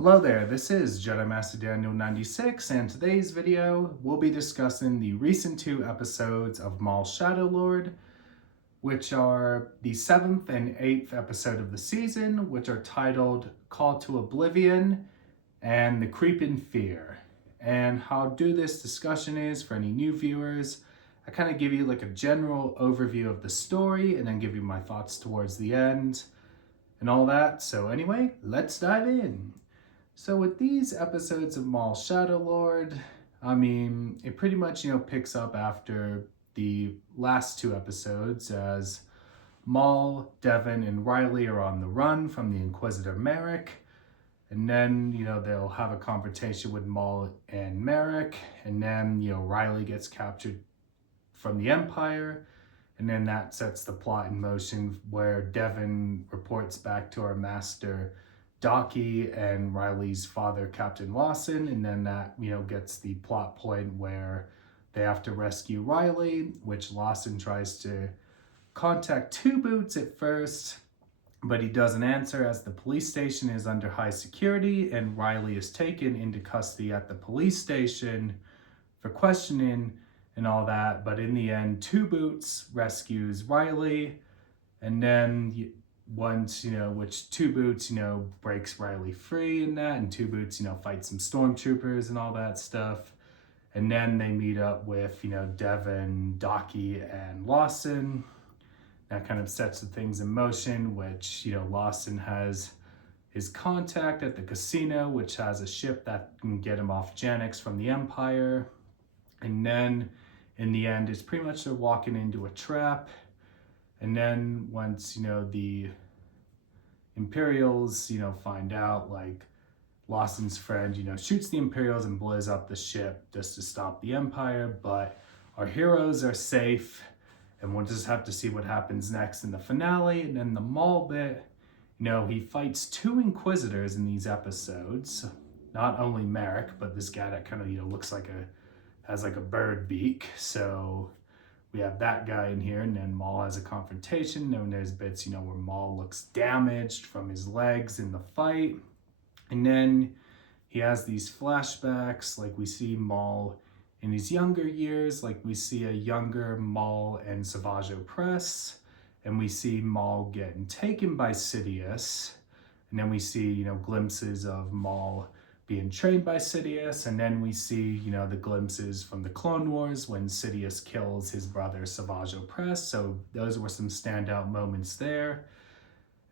Hello there, this is Jedi Master Daniel 96, and today's video we'll be discussing the recent two episodes of Maul Shadow Lord, which are the 7th and 8th episode of the season, which are titled Call to Oblivion and the Creeping Fear. And how I'll do this discussion is, for any new viewers, I kind of give you like a general overview of the story and then give you my thoughts towards the end and all that. So anyway, let's dive in. So with these episodes of Maul Shadow Lord, it pretty much, picks up after the last two episodes as Maul, Devon, and Riley are on the run from the Inquisitor Merrick. And then, they'll have a confrontation with Maul and Merrick. And then, Riley gets captured from the Empire. And then that sets the plot in motion where Devon reports back to our master Docky and Riley's father, Captain Lawson, and then that, gets the plot point where they have to rescue Riley, which Lawson tries to contact Two Boots at first, but he doesn't answer as the police station is under high security, and Riley is taken into custody at the police station for questioning and all that. But in the end, Two Boots rescues Riley, and then once, which Two Boots, breaks Riley free and that, and Two Boots, fights some stormtroopers and all that stuff. And then they meet up with, Devon, Docky, and Lawson. That kind of sets the things in motion, which, Lawson has his contact at the casino, which has a ship that can get him off Janix from the Empire. And then in the end, it's pretty much they're walking into a trap. And then once, the Imperials, find out, like, Lawson's friend, shoots the Imperials and blows up the ship just to stop the Empire. But our heroes are safe, and we'll just have to see what happens next in the finale. And then the Maul bit, he fights two Inquisitors in these episodes. Not only Merrick, but this guy that kind of, looks like has like a bird beak. So we have that guy in here, and then Maul has a confrontation. And there's bits, where Maul looks damaged from his legs in the fight. And then he has these flashbacks, like we see Maul in his younger years, like we see a younger Maul and Savage Opress, and we see Maul getting taken by Sidious. And then we see, glimpses of Maul being trained by Sidious, and then we see, the glimpses from the Clone Wars when Sidious kills his brother Savage Opress. So those were some standout moments there.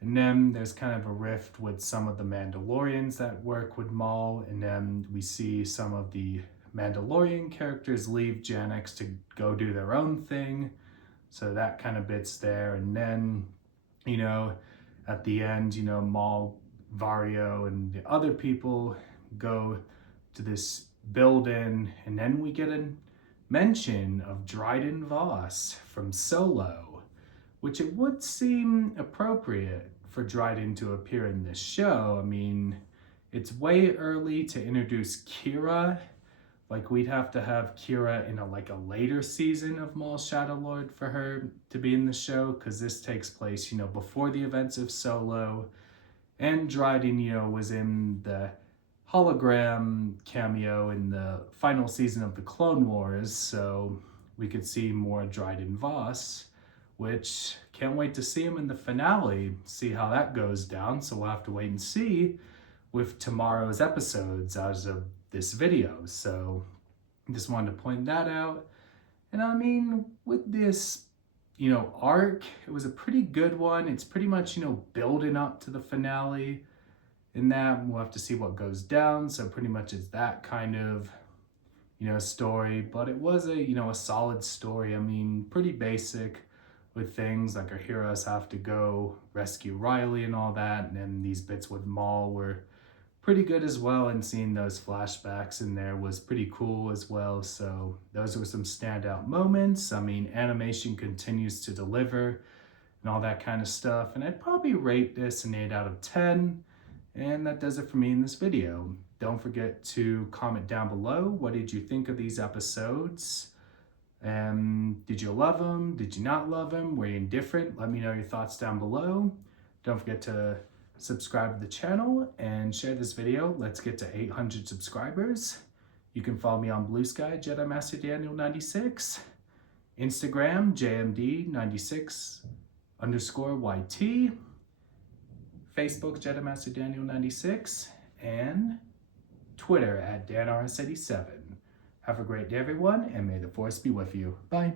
And then there's kind of a rift with some of the Mandalorians that work with Maul, and then we see some of the Mandalorian characters leave Janix to go do their own thing. So that kind of bit's there. And then, at the end, Maul, Vario, and the other people go to this building, and then we get a mention of Dryden Voss from Solo, which it would seem appropriate for Dryden to appear in this show. It's way early to introduce Kira. Like, we'd have to have Kira in a later season of Maul Shadow Lord for her to be in the show, because this takes place, before the events of Solo. And Dryden, was in the hologram cameo in the final season of the Clone Wars, so we could see more Dryden Voss, which can't wait to see him in the finale, see how that goes down. So we'll have to wait and see with tomorrow's episodes as of this video. So just wanted to point that out. And with this, arc, it was a pretty good one. It's pretty much, building up to the finale. In that, we'll have to see what goes down. So pretty much it's that kind of, story. But it was a solid story. Pretty basic with things like our heroes have to go rescue Riley and all that. And then these bits with Maul were pretty good as well. And seeing those flashbacks in there was pretty cool as well. So those were some standout moments. Animation continues to deliver and all that kind of stuff. And I'd probably rate this an 8 out of 10. And that does it for me in this video. Don't forget to comment down below. What did you think of these episodes? Did you love them? Did you not love them? Were you indifferent? Let me know your thoughts down below. Don't forget to subscribe to the channel, and share this video. Let's get to 800 subscribers. You can follow me on Bluesky, Jedi Master Daniel 96, Instagram, JMD96_YT, Facebook, Jedi Master Daniel 96, and Twitter @DanRS87. Have a great day, everyone, and may the Force be with you. Bye.